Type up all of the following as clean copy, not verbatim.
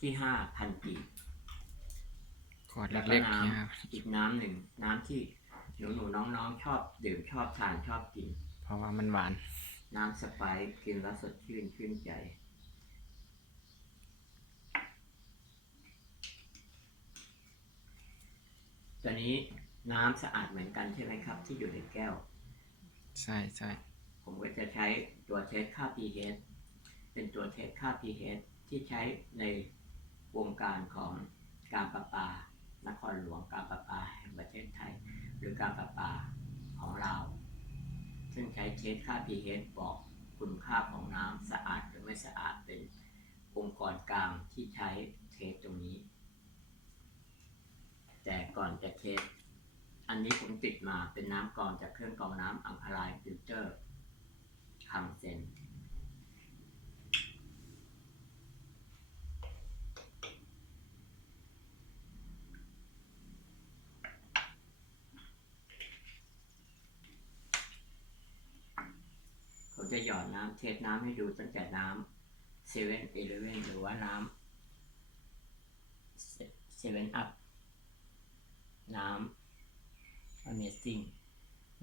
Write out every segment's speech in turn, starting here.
ที่5,000 กีบขวดแล้วก็เล็กน้ๆเนี่ยครับ ำอีกน้ำหนึ่งน้ำที่หนูน้องๆชอบดื่มชอบทานชอบกินเพราะว่ามันหวานน้ำสไปซ์กินแล้วสดชื่นชื่นใจตัวนี้น้ำสะอาดเหมือนกันใช่ไหมครับที่อยู่ในแก้วใช่ใช่ผมก็จะใช้ตัวเทสค่า pH เป็นตัวเทสค่า pH ที่ใช้ในวงการของการประปานครหลวงการประปาแห่งประเทศไทยหรือการประปาของเราซึ่งใช้เทสค่า pH บอกคุณค่าของน้ำสะอาดหรือไม่สะอาดเป็นองค์กรกลางที่ใช้เทสตรงนี้แต่ก่อนจะเทสอันนี้ผมติดมาเป็นน้ำกรองจากเครื่องกรองน้ำอัลคาไลน์ฟิลเตอร์คังเซนผมจะหยอดน้ำเทสน้ำให้ดูตั้งแต่น้ำ7-Eleven หรือว่าน้ำ7 Up น้ำ Amazing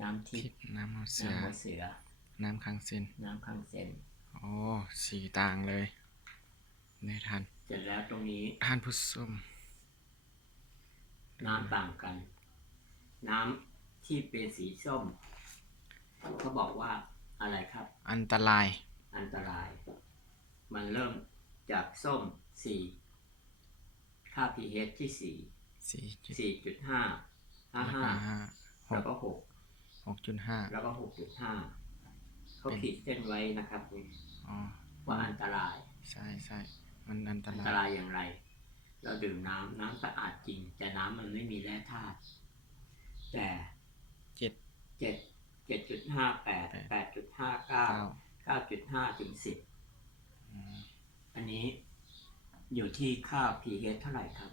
น้ำทิพย์น้ำหัวเสือ น้ำหัวเสือน้ำคังเซนน้ำคังเซนโอ้สีต่างเลยนี่ท่านเสร็จแล้วตรงนี้ท่านผู้ชมน้ำต่างกันน้ำที่เป็นสีส้มเขาบอกว่าอะไรครับอันตรายอันตรายมันเริ่มจากส้ม4ค่า pH ที่4.5 แล้วก็55แล้วก็6.5แล้วก็6.5เขาขีดเส้นไว้นะครับว่าอันตรายใช่ใช่มันอันตอันตราย รายอย่างไรเราดื่มน้ำสะอาดจริงแต่น้ำมันไม่มีแร่ธาตุแต่7.58 8.59 9.5 ถึง 10อันนี้อยู่ที่ค่า pH เท่าไหร่ครับ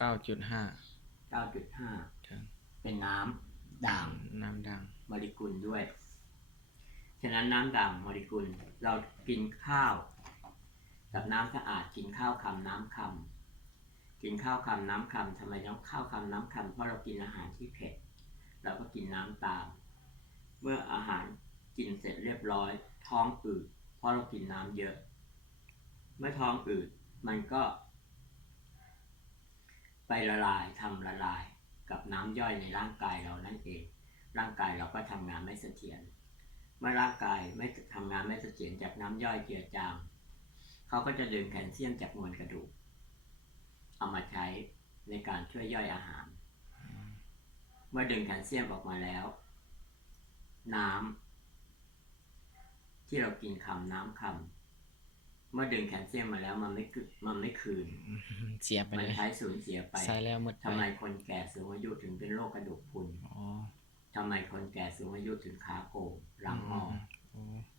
9.5 9.5 เป็นน้ำด่างโมเลกุลด้วยฉะนั้นน้ำด่างโมเลกุลเรากินข้าวกับน้ำสะอาดกินข้าวคำน้ำคำกินข้าวคำน้ำคำทำไมต้องข้าวคำน้ำคำเพราะเรากินอาหารที่เผ็ดเราก็กินน้ำตามเมื่ออาหารกินเสร็จเรียบร้อยท้องอืดเพราะเรากินน้ำเยอะเมื่อท้องอืดมันก็ไปละลายกับน้ำย่อยในร่างกายเรานั่นเองร่างกายเราก็ทำงานไม่เสถียรเมื่อร่างกายไม่ทำงานไม่เสถียรจากน้ำย่อยเจือจางเขาก็จะดึงแคลเซียมจากมวลกระดูกเอามาใช้ในการช่วยย่อยอาหารเมื่อดึงแคลเซียมออกมาแล้วน้ำที่เรากินน้ำคำเมื่อดึงแคลเซียมมาแล้วมันไม่คืนเสียไปเลยมันใช้สูญเสียไปใช้แล้วหมดไปทำไมคนแก่สูงอายุถึงเป็นโรคกระดูกพรุนทำไมคนแก่สูงอายุถึงขาโก่งหลังงอ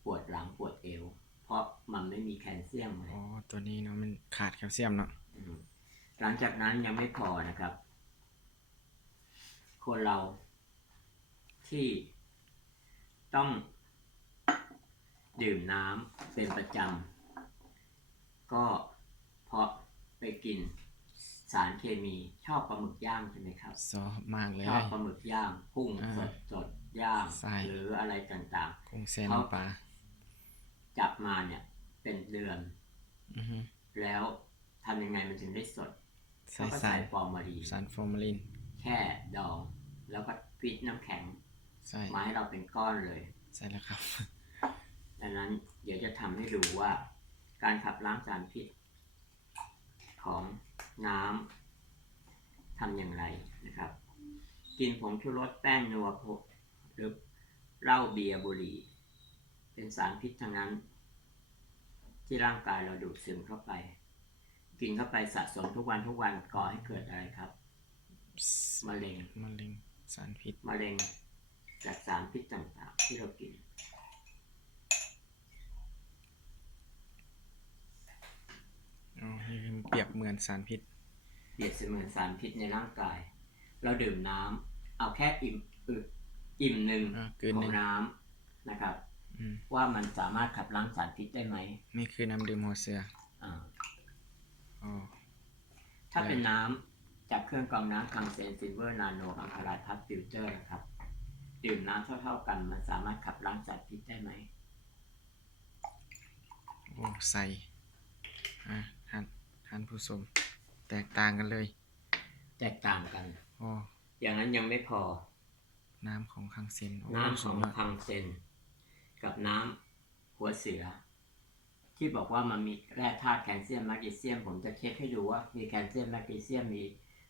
ปวดหลังปวดเอวเพราะมันไม่มีแคลเซียมเลยตัวนี้เนาะมันขาดแคลเซียมเนาะหลังจากนั้นยังไม่พอนะครับคนเราที่ต้องดื่มน้ำเป็นประจำก็เพราะไปกินสารเคมีชอบปลาหมึกย่างใช่ไหมครับชอบมากเลยชอบปลาหมึกย่างกุ้งสดย่างหรืออะไรต่างๆกุ้งเส้นปลาจับมาเนี่ยเป็นเดือนแล้วทำยังไงมันถึงได้สดเขาก็ใส่ฟอร์มาลีนแค่ดองแล้วก็ฟีดน้ำแข็งมาให้เราเป็นก้อนเลยใช่แล้วครับดังนั้นเดี๋ยวจะทำให้ดูว่าการขับล้างสารพิษของน้ำทำอย่างไรนะครับกินผงชูรสแป้งนัวหรือเหล้าเบียร์บุหรี่เป็นสารพิษทั้งนั้นที่ร่างกายเราดูดซึมเข้าไปกินเข้าไปสะสมทุกวันก่อให้เกิดอะไรครับมะเร็งสารพิษมะเร็งจากสารพิษต่างๆที่เรากินนี่เปรียบเหมือนสารพิษเปรียบเสมือนสารพิษในร่างกายเราดื่มน้ำเอาแค่อิ่มหนึ่งของน้ำนะครับว่ามันสามารถขับล้างสารพิษได้ไหมนี่คือน้ำดื่มหัวเสือ ถ้าเป็นน้ำจากเครื่องกรองน้ำคังเซนซิลเวอร์นาโนอังคารายพัดฟิลเตอร์นะครับดื่มน้ำเท่าๆกันมันสามารถขับล้างสารพิษได้ไหมโอ้ใส่ท่านผู้ชมแตกต่างกันเลย แตกต่างกัน โอ้ อย่างนั้นยังไม่พอน้ำของคังเซนน้ำของคังเซนกับน้ำหัวเสือที่บอกว่ามันมีแร่ธาตุแคลเซียมแมกนีเซียมผมจะเช็คให้ดูว่ามีแคลเซียมแมกนีเซียมมี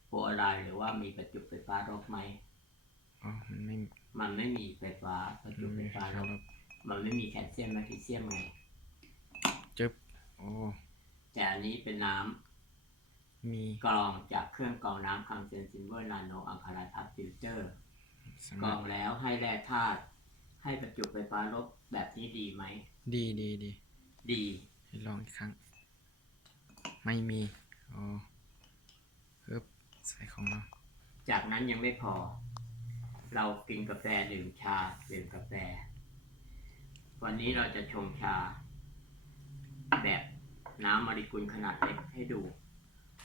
โฟอไรด์หรือว่ามีประจุไฟฟ้าลบไหมมันไม่มีไฟฟ้าประจุไฟฟ้าลบมันไม่มีแคลเซียมแมกนีเซียมไงจึ๊บโอ้แต่อันนี้เป็นน้ำมีกรองจากเครื่องกรองน้ำคังเซนซิลเวอร์นาโนอังคารายพัดฟิลเตอร์กรองแล้วให้แร่ธาตุให้ประจุไฟฟ้าลบแบบนี้ดีไหมดีให้ลองอีกครั้งไม่มีโอ้ปึ๊บใส่ของเราจากนั้นยังไม่พอเรากินกาแฟดื่มชาดื่มกาแฟวันนี้เราจะชงชาแบบน้ำโมเลกุลขนาดเล็กให้ดู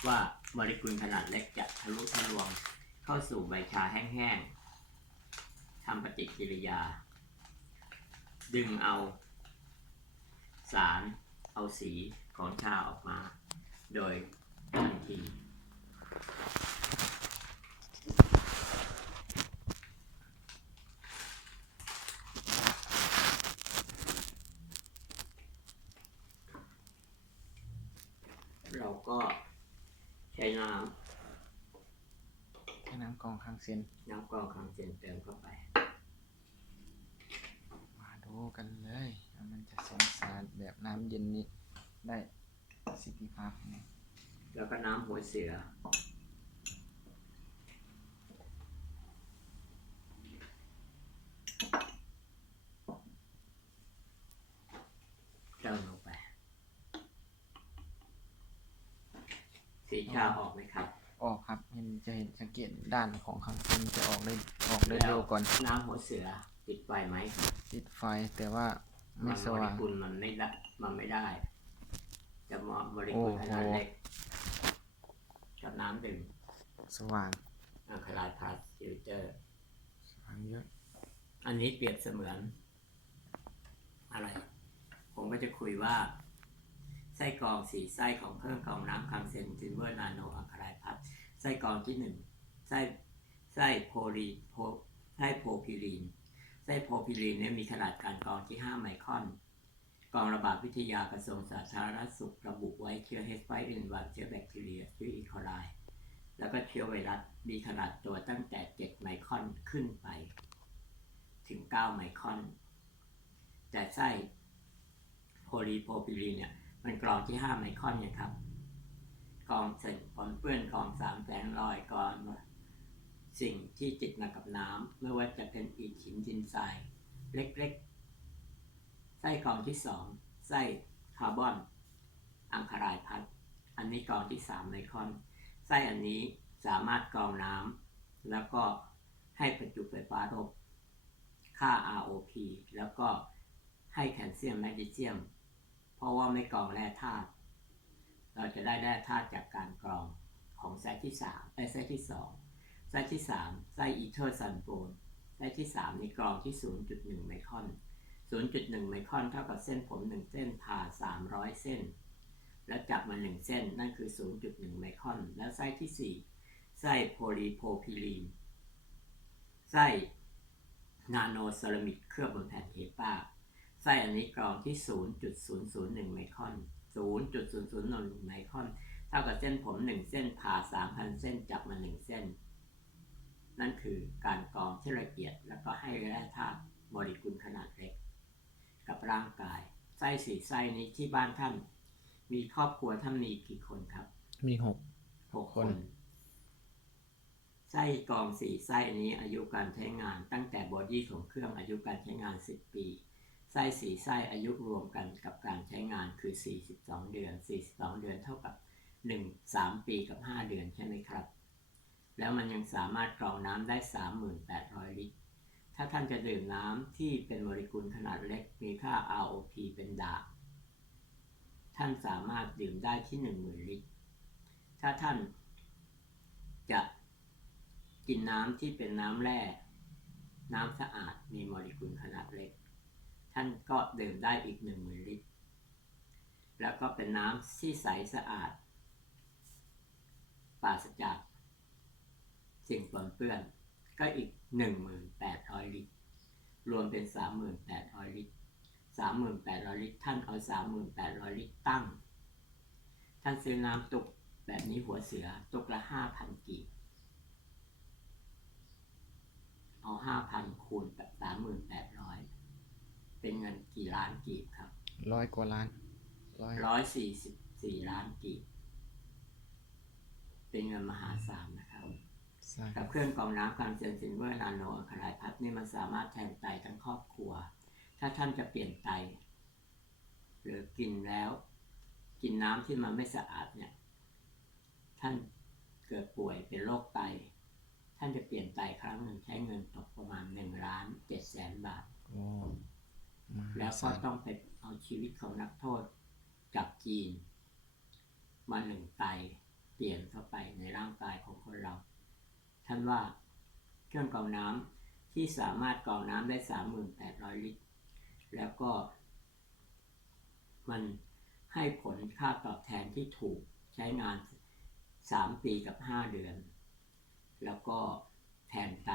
ว่าโมเลกุลขนาดเล็กจะทะลุทะลวงเข้าสู่ใบชาแห้งๆทำปฏิกิริยาดึงเอาสารเอาสีของชาออกมาโดยทันทีเราก็ใช้น้ำกรองคังเซนเติมเข้าไปมาดูกันเลยมันจะสงสารแบบน้ำเย็นนี้ได้สิทธิภาพไงแล้วก็น้ำหัวเสือเติมลงไปสีชาออกไหมครับออกครับจะเห็นสังเกตด้านของคังเซนจะออกได้เร็วก่อนน้ำหัวเสือติดไฟไหมติดไฟแต่ว่าไม่สว่างโมเลกุลมันไม่ได้จะโมเลกุลขนาดเล็กกับน้ำดื่มสว่างอังคารายพัดฟิลเตอร์สว่างเยอะอันนี้เปรียบเสมือนอะไรผมก็จะคุยว่าไส้กรอง4ไส้ของเครื่องกรองน้ำคังเซนซิลเวอร์นาโนอังคารายพัดไส้กรองที่1ไส้โพพิลีนไส้โพพิลีนเนี่ยมีขนาดการกรองที่5ไมครอนกองระบาดวิทยากระทรวงสาธารณสุขระบุไว้เชื้อ H5N1 เชื้อแบคทีเรียเชื้ออีโคไลแล้วก็เชื้อไวรัสมีขนาดตัวตั้งแต่7ไมครอนขึ้นไปถึง9ไมครอนแต่ไส้โพพิลีนเนี่ยมันกรองที่5ไมครอนเนี่ยครับกรองเศษปนเปื้อนกรอง3แสงรอยกรองสิ่งที่ติดมากับน้ำไม่ว่าจะเป็นอิฐหินดินทรายเล็กๆไส้กรองที่2ไส้คาร์บอนอังคารายพัดอันนี้กรองที่3ไมครอนไส้อันนี้สามารถกรองน้ำแล้วก็ให้ประจุไฟฟ้าลบค่า ROP แล้วก็ให้แคลเซียมแมกนีเซียมเพราะว่าไม่กรองแร่ธาตุเราจะได้แร่ธาตุจากการกรองของไส้ที่3ไส้ที่2ไส้ที่3ไส้อีเทอร์ซัลโฟนไส้ที่3นี่กรองที่ 0.1 ไมครอน 0.1 ไมครอนเท่ากับเส้นผม1เส้นผ่า300เส้นแล้วจับมา1เส้นนั่นคือ 0.1 ไมครอนแล้วไส้ที่4ไส้โพพิลีนไส้นาโนเซรามิกเคลือบบนแผ่นเทปาไส้อันนี้กรองที่ 0.001 ไมครอน 0.001 ไมครอนเท่ากับเส้นผม1เส้นผ่า 3,000 เส้นจับมา1เส้นนั่นคือการกรองที่ละเอียดแล้วก็ให้แร่ธาตุโมเลกุลขนาดเล็กกับร่างกายไส้4ไส้นี้ที่บ้านท่านมีครอบครัวท่านมีกี่คนครับมี6 คนไส้กรอง4ไส้นี้อายุการใช้งานตั้งแต่บอดี้ของเครื่องอายุการใช้งาน10ปีไส้4ไส้อายุรวมกันกับการใช้งานคือ42เดือนเท่ากับ3ปีกับ5เดือนใช่ไหมครับแล้วมันยังสามารถกรองน้ำได้ 38,000 ลิตรถ้าท่านจะดื่มน้ำที่เป็นโมเลกุลขนาดเล็กมีค่า ROP เป็นดาบท่านสามารถดื่มได้ที่ 10,000 ลิตรถ้าท่าน จะกินน้ำที่เป็นน้ำแร่น้ำสะอาดมีโมเลกุลขนาดเล็กท่านก็ดื่มได้อีก 10,000 ลิตรแล้วก็เป็นน้ำที่ใสสะอาดปราศจากสิ่งปนเปื้อนก็อีก 1,800 ลิตรรวมเป็น 3,800 ลิตร 3,800 ลิตรท่านเอา 3,800 ลิตรตั้งท่านซื้อน้ำตุกแบบนี้หัวเสือตุกละ 5,000 กีบเอา 5,000 คูณกับ 3,800 เป็นเงินกี่ล้านกีบครับ100 กว่าล้าน144 ล้านกีบเป็นเงินมหาศาลนะครับกับเครื่องกรองน้ำการเซนซิลเวอร์นาโนอะคาไลพัทนี่มันสามารถแทนไตทั้งครอบครัวถ้าท่านจะเปลี่ยนไตหรือกินน้ำที่มันไม่สะอาดเนี่ยท่านเกิดป่วยเป็นโรคไตท่านจะเปลี่ยนไตครั้งหนึ่งใช้เงินตกประมาณ1,700,000 บาทแล้วก็ต้องไปเอาชีวิตของนักโทษจากจีนมา1 ไตเปลี่ยนเข้าไปในร่างกายของคนเราท่านว่าเครื่องกรองน้ำที่สามารถกรองน้ำได้ 3,800 ลิตรแล้วก็มันให้ผลค่าตอบแทนที่ถูกใช้งาน3 ปีกับ 5 เดือนแล้วก็แทนไต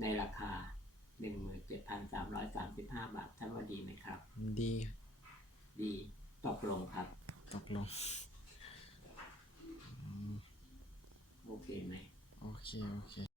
ในราคา 17,335 บาทท่านว่าดีไหมครับดีตกลงครับตกลงโอเคไหมโอเค